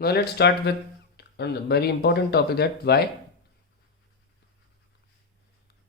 Now let's start with a very important topic, that why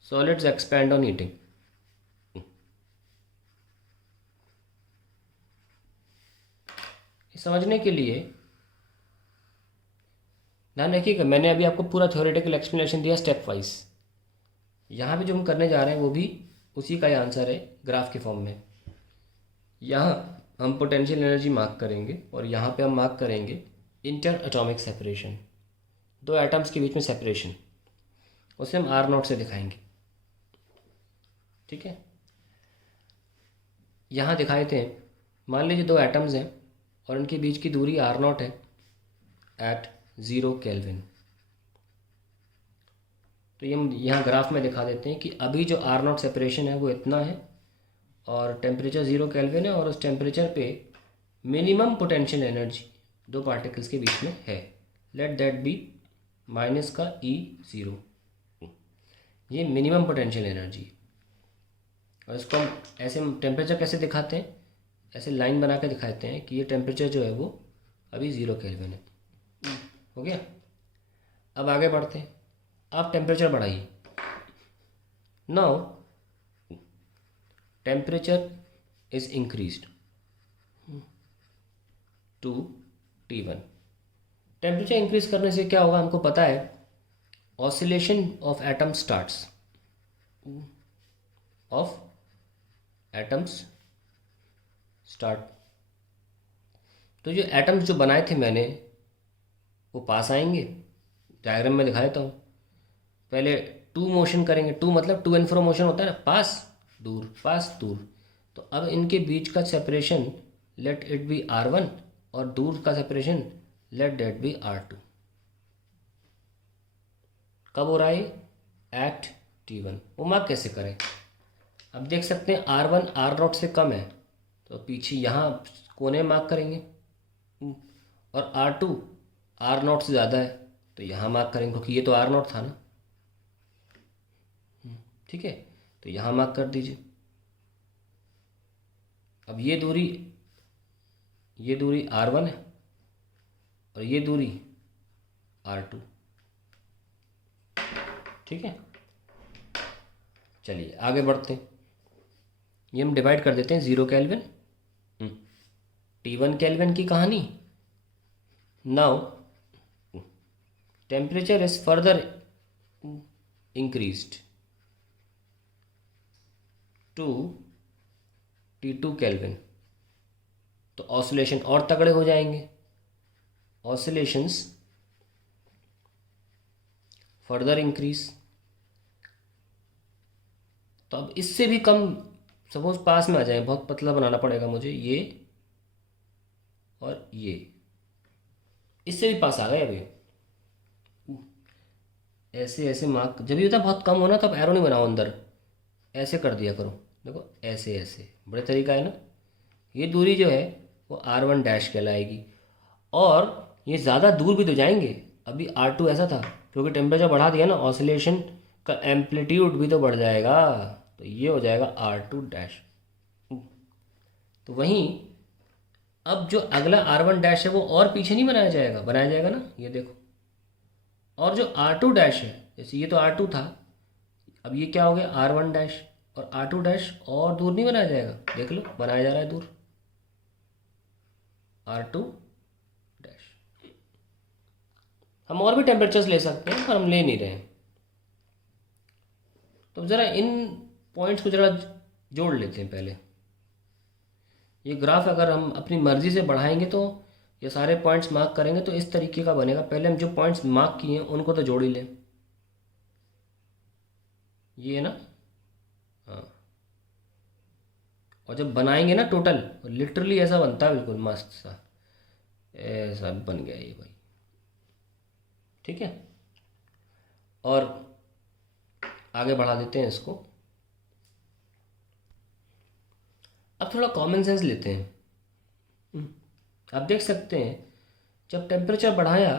solids expand on heating. समझने के लिए ध्यान रखिएगा, मैंने अभी आपको पूरा थ्योरेटिकल एक्सप्लेनेशन दिया स्टेप वाइज। यहाँ पे जो हम करने जा रहे हैं वो भी उसी का ही आंसर है ग्राफ के फॉर्म में। यहाँ हम पोटेंशियल एनर्जी मार्क करेंगे और यहाँ पे हम मार्क करेंगे इंटर एटॉमिक सेपरेशन, दो एटम्स के बीच में सेपरेशन, उसे हम आर नॉट से दिखाएंगे। ठीक है, यहाँ दिखाए थे, मान लीजिए दो एटम्स हैं और उनके बीच की दूरी आर नॉट है एट 0 केल्विन। तो ये हम यहाँ ग्राफ में दिखा देते हैं कि अभी जो आर नॉट सेपरेशन है वो इतना है और टेम्परेचर 0 केल्विन है और उस टेम्परेचर पे मिनिमम पोटेंशियल एनर्जी दो पार्टिकल्स के बीच में है। लेट दैट बी माइनस का E0। ये मिनिमम पोटेंशियल एनर्जी। और इसको हम ऐसे टेम्परेचर कैसे दिखाते हैं, ऐसे लाइन बना के दिखाते हैं कि ये टेम्परेचर जो है वो अभी 0 केल्विन है। हो गया। अब आगे बढ़ते हैं, आप टेम्परेचर बढ़ाइए। Now temperature is increased to T1। Temperature increase करने से क्या होगा हमको पता है, oscillation of atom starts, of atoms start. तो जो एटम्स जो बनाए थे मैंने वो पास आएंगे, डायग्राम में दिखा देता हूँ। पहले टू मोशन करेंगे, टू मतलब टू एंड फ्रो मोशन होता है ना, पास दूर पास दूर। तो अब इनके बीच का separation let it be R1 और दूर का separation late date B R2। कब हो रहा है एट T1। वो मार्क कैसे करें, अब देख सकते हैं R1 R0 से कम है तो पीछे यहाँ कोने मार्क करेंगे, और R2 R0 से ज़्यादा है तो यहाँ मार्क करेंगे क्योंकि ये तो R0 था ना। ठीक है, तो यहाँ मार्क कर दीजिए। अब ये दूरी R1 है और ये दूरी R2। ठीक है, चलिए आगे बढ़ते हैं। ये हम डिवाइड कर देते हैं 0 केल्विन T1 केल्विन की कहानी। Now temperature is further increased to T2 kelvin. तो ऑसिलेशन और तगड़े हो जाएंगे, ऑसिलेशंस फर्दर इंक्रीज। तो अब इससे भी कम सपोज पास में आ जाए, बहुत पतला बनाना पड़ेगा मुझे ये और ये, इससे भी पास आ गए। अभी ऐसे ऐसे मार्क जब भी होता है बहुत कम होना तब एरो नहीं बनाओ अंदर, ऐसे कर दिया करो। देखो ऐसे ऐसे बड़े तरीका है ना। ये दूरी जो है वो R1 डैश कहलाएगी और ये ज़्यादा दूर भी तो जाएंगे। अभी R2 ऐसा था, क्योंकि टेम्परेचर बढ़ा दिया ना, ऑसिलेशन का एम्पलीट्यूड भी तो बढ़ जाएगा, तो ये हो जाएगा R2 डैश। तो वहीं अब जो अगला R1 डैश है वो और पीछे नहीं बनाया जाएगा ना, ये देखो। और जो R2 डैश है, जैसे ये तो R2 था, अब ये क्या हो गया R1 डैश, और R2 डैश और दूर नहीं बनाया जाएगा, देख लो बनाया जा रहा है दूर R2 डैश। हम और भी टेम्परेचर्स ले सकते हैं पर हम ले नहीं रहे हैं। तो ज़रा इन पॉइंट्स को ज़रा जोड़ लेते हैं पहले। ये ग्राफ अगर हम अपनी मर्ज़ी से बढ़ाएंगे तो ये सारे पॉइंट्स मार्क करेंगे तो इस तरीके का बनेगा। पहले हम जो पॉइंट्स मार्क किए हैं उनको तो जोड़ ही लें। ये है ना, हाँ। और जब बनाएंगे ना टोटल, लिटरली ऐसा बनता है, बिल्कुल मस्त सा ऐसा बन गया ये भाई। ठीक है, और आगे बढ़ा देते हैं इसको। अब थोड़ा कॉमन सेंस लेते हैं। आप देख सकते हैं जब टेम्परेचर बढ़ाया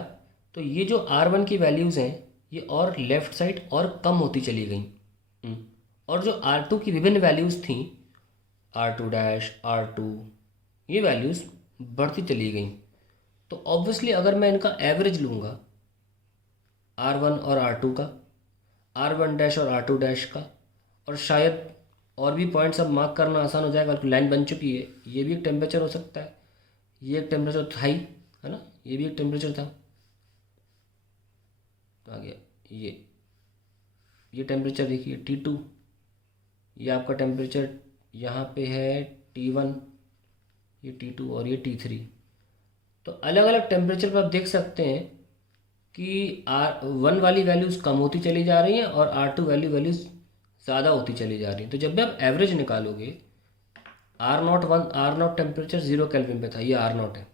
तो ये जो R1 की वैल्यूज़ हैं ये और लेफ़्ट साइड और कम होती चली गई, और जो R2 की विभिन्न वैल्यूज़ थी, R2 डैश R2, ये वैल्यूज़ बढ़ती चली गई। तो ऑब्वियसली अगर मैं इनका एवरेज लूँगा R1 और R2 का, R1 डैश और R2 डैश का, और शायद और भी पॉइंट्स अब मार्क करना आसान हो जाएगा, लाइन बन चुकी है। ये भी एक टेम्परेचर हो सकता है, ये एक टेम्परेचर था ही, है ना, ये भी एक टेम्परेचर था। आ गया ये टेम्परेचर देखिए T2, ये आपका टेम्परेचर यहाँ पे है T1, ये T2 और ये T3। तो अलग अलग टेम्परेचर पर आप देख सकते हैं कि R1 वाली वैल्यूज़ कम होती चली जा रही हैं और R2 वैल्यूज़ ज़्यादा होती चली जा रही हैं। तो जब भी आप एवरेज निकालोगे, R0 टेम्परेचर 0 केल्विन पे था, ये R0 है,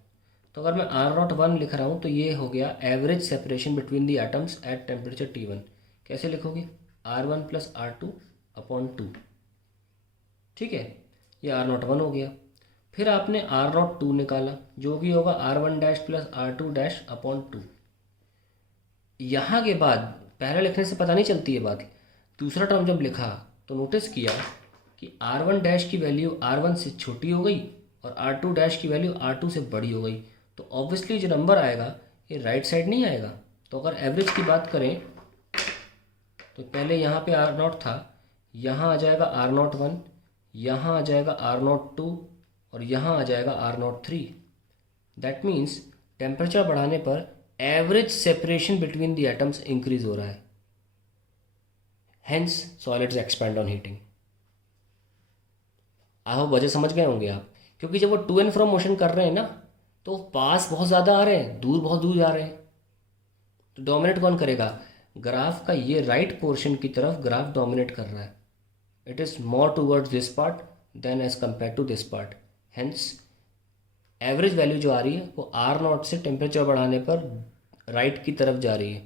तो अगर मैं R01 लिख रहा हूँ तो ये हो गया average separation between the atoms at temperature T1। कैसे लिखोगे? R1 प्लस R2 अपॉन 2, ठीक है, ये R01 हो गया। फिर आपने R02 निकाला, जो भी होगा R1 dash plus R2 dash upon 2। यहाँ के बाद पहले लिखने से पता नहीं चलती है बात, दूसरा टर्म जब लिखा तो नोटिस किया कि R1 डैश की वैल्यू R1 से छोटी हो गई और R2 डैश की वैल्यू R2 से बड़ी हो गई। तो ऑब्वियसली जो नंबर आएगा ये राइट साइड नहीं आएगा। तो अगर एवरेज की बात करें तो पहले यहाँ पे R0 था, यहाँ आ जाएगा R01, यहाँ आ जाएगा R02 और यहाँ आ जाएगा R03। दैट मीन्स टेम्परेचर बढ़ाने पर average separation between the atoms increase हो रहा है, hence solids expand on heating. आप वजह समझ गए होंगे आप, क्योंकि जब वो टू एंड फ्रो मोशन कर रहे हैं ना तो पास बहुत ज़्यादा आ रहे हैं, दूर बहुत दूर जा रहे हैं। तो डोमिनेट कौन करेगा? ग्राफ का ये राइट पोर्शन की तरफ ग्राफ डोमिनेट कर रहा है। It is more towards this part than as compare to this part. Hence average value जो आ रही है वो R0 से टेम्परेचर बढ़ाने पर राइट की तरफ जा रही है,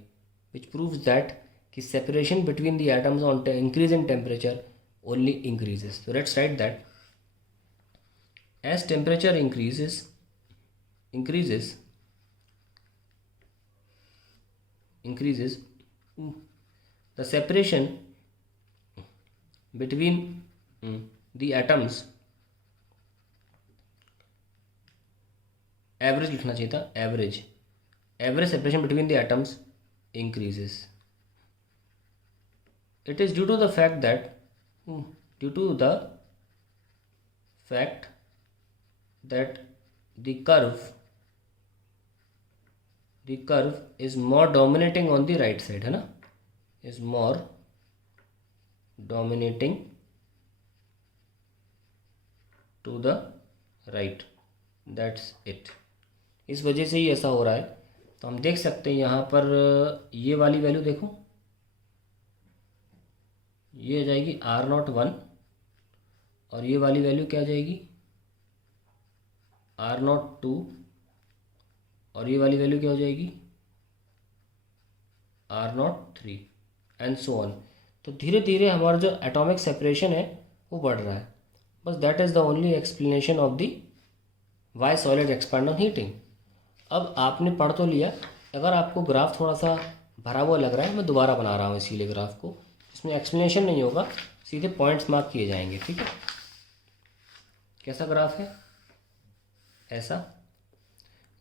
विच प्रूव्स दैट कि separation between the atoms on increase in temperature only increases. तो let's write that as temperature increases the separation between the atoms, average लिखना चाहिए था, average separation between the atoms increases. It is due to the fact that the curve is more dominating on the right side, है ना, is more dominating to the right, that's it। इस वजह से ही ऐसा हो रहा है। तो हम देख सकते हैं यहाँ पर ये वाली वैल्यू देखो, ये आ जाएगी R01 और ये वाली वैल्यू क्या आ जाएगी R02 और ये वाली वैल्यू क्या हो जाएगी R03 एंड सो ऑन। तो धीरे धीरे हमारा जो एटॉमिक सेपरेशन है वो बढ़ रहा है। बस that is the only explanation of the why solid expand on heating. अब आपने पढ़ तो लिया, अगर आपको ग्राफ थोड़ा सा भरा हुआ लग रहा है, मैं दोबारा बना रहा हूँ इसीलिए ग्राफ को, इसमें एक्सप्लेनेशन नहीं होगा, सीधे पॉइंट्स मार्क किए जाएंगे, ठीक है। कैसा ग्राफ है? ऐसा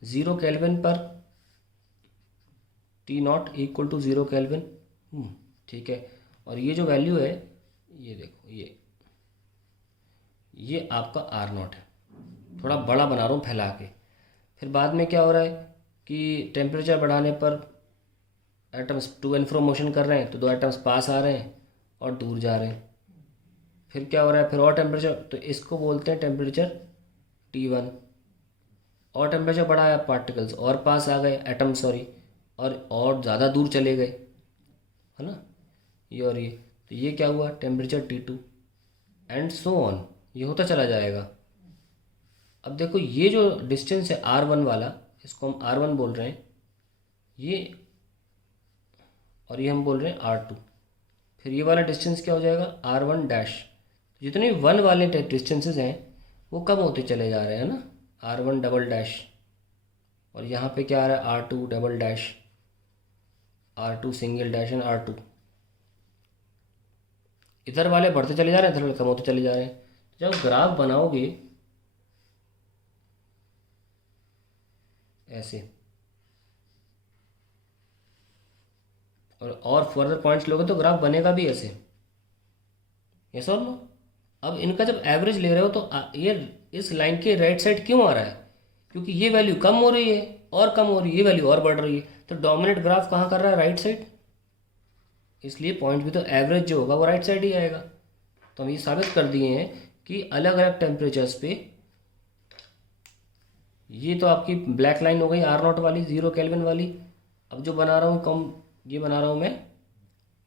0 केल्विन पर T0 इक्वल टू 0 केल्विन, ठीक है। और ये जो वैल्यू है, ये देखो, ये आपका R0 है। थोड़ा बड़ा बना रहा हूँ फैला के। फिर बाद में क्या हो रहा है कि टेम्परेचर बढ़ाने पर atoms to and fro motion कर रहे हैं, तो दो एटम्स पास आ रहे हैं और दूर जा रहे हैं। फिर क्या हो रहा है, फिर और टेम्परेचर, तो इसको बोलते हैं टेम्परेचर T1। और टेम्परेचर बढ़ाया, पार्टिकल्स और पास आ गए, एटम सॉरी, और ज़्यादा दूर चले गए, है ना, ये और ये। तो ये क्या हुआ, temperature T2 and so on, ये होता चला जाएगा। अब देखो ये जो डिस्टेंस है R1 वाला, इसको हम R1 बोल रहे हैं, ये, और ये हम बोल रहे हैं R2। फिर ये वाला डिस्टेंस क्या हो जाएगा R1 डैश। जितने 1 वाले डिस्टेंसेस हैं वो कम होते चले जा रहे हैं ना, R1 डबल डैश, और यहाँ पे क्या आ रहा है R2 double dash, R2 single dash and R2। इधर वाले बढ़ते चले जा रहे हैं, इधर वाले कम होते चले जा रहे हैं। जब ग्राफ बनाओगे ऐसे, और फर्दर पॉइंट्स लोगे तो ग्राफ बनेगा भी ऐसे। यस और नो? अब इनका जब एवरेज ले रहे हो तो ये इस लाइन के राइट साइड क्यों आ रहा है? क्योंकि ये वैल्यू कम हो रही है और कम हो रही है, ये वैल्यू और बढ़ रही है, तो डोमिनेट ग्राफ कहाँ कर रहा है? Right side. इसलिए पॉइंट भी तो एवरेज जो होगा वो राइट साइड ही आएगा। तो हम ये साबित कर दिए हैं कि अलग अलग टेम्परेचर्स पे, ये तो आपकी ब्लैक लाइन हो गई R0 वाली, 0 केल्विन वाली। अब जो बना रहा हूँ कम, ये बना रहा हूँ मैं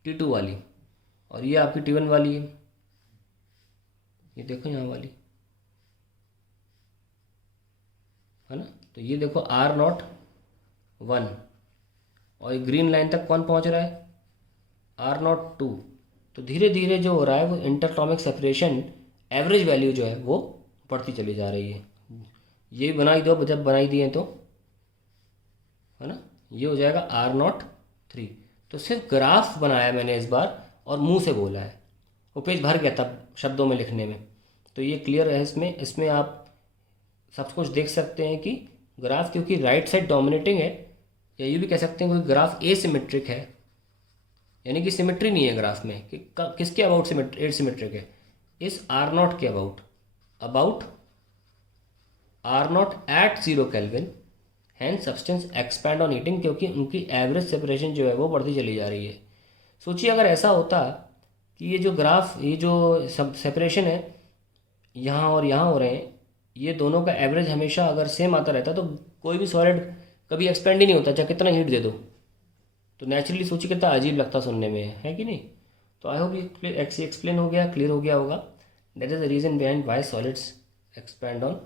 T2 वाली, और ये आपकी T1 वाली है। ये देखो यहाँ वाली है ना। तो ये देखो R01, और ये ग्रीन लाइन तक कौन पहुँच रहा है? R02। तो धीरे धीरे जो हो रहा है वो इंटरटॉमिक सेपरेशन, एवरेज वैल्यू जो है वो बढ़ती चली जा रही है। ये भी बनाई दो, जब बनाई दिए तो, है ना, ये हो जाएगा R03। तो सिर्फ ग्राफ बनाया मैंने इस बार और मुंह से बोला है, वो पेज भर गया तब शब्दों में लिखने में। तो ये क्लियर है। इसमें आप सब कुछ देख सकते हैं कि ग्राफ क्योंकि राइट साइड डोमिनेटिंग है, या ये भी कह सकते हैं कोई ग्राफ एसिमेट्रिक है, यानी कि सिमेट्री नहीं है ग्राफ में कि किसके अबाउट एसिमेट्रिक है? इस R0 के अबाउट R0 एट 0 केल्विन। Hence substance expand on heating, क्योंकि उनकी एवरेज सेपरेशन जो है वो बढ़ती चली जा रही है। सोचिए अगर ऐसा होता कि ये जो ग्राफ, ये जो सब सेपरेशन है यहाँ और यहाँ हो रहे हैं, ये दोनों का एवरेज हमेशा अगर सेम आता रहता तो कोई भी सॉलिड कभी एक्सपेंड ही नहीं होता, चाहे कितना हीट दे दो। तो नेचुरली सोचिए कितना अजीब लगता सुनने में, है कि नहीं? तो आई होप ये एक्सप्लेन हो गया, क्लियर हो गया होगा। That is the reason behind why solids expand on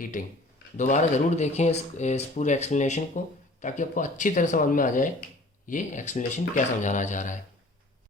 heating. दोबारा ज़रूर देखें इस पूरे एक्सप्लेनेशन को, ताकि आपको अच्छी तरह समझ में आ जाए ये एक्सप्लेनेशन क्या समझाना चाह रहा है।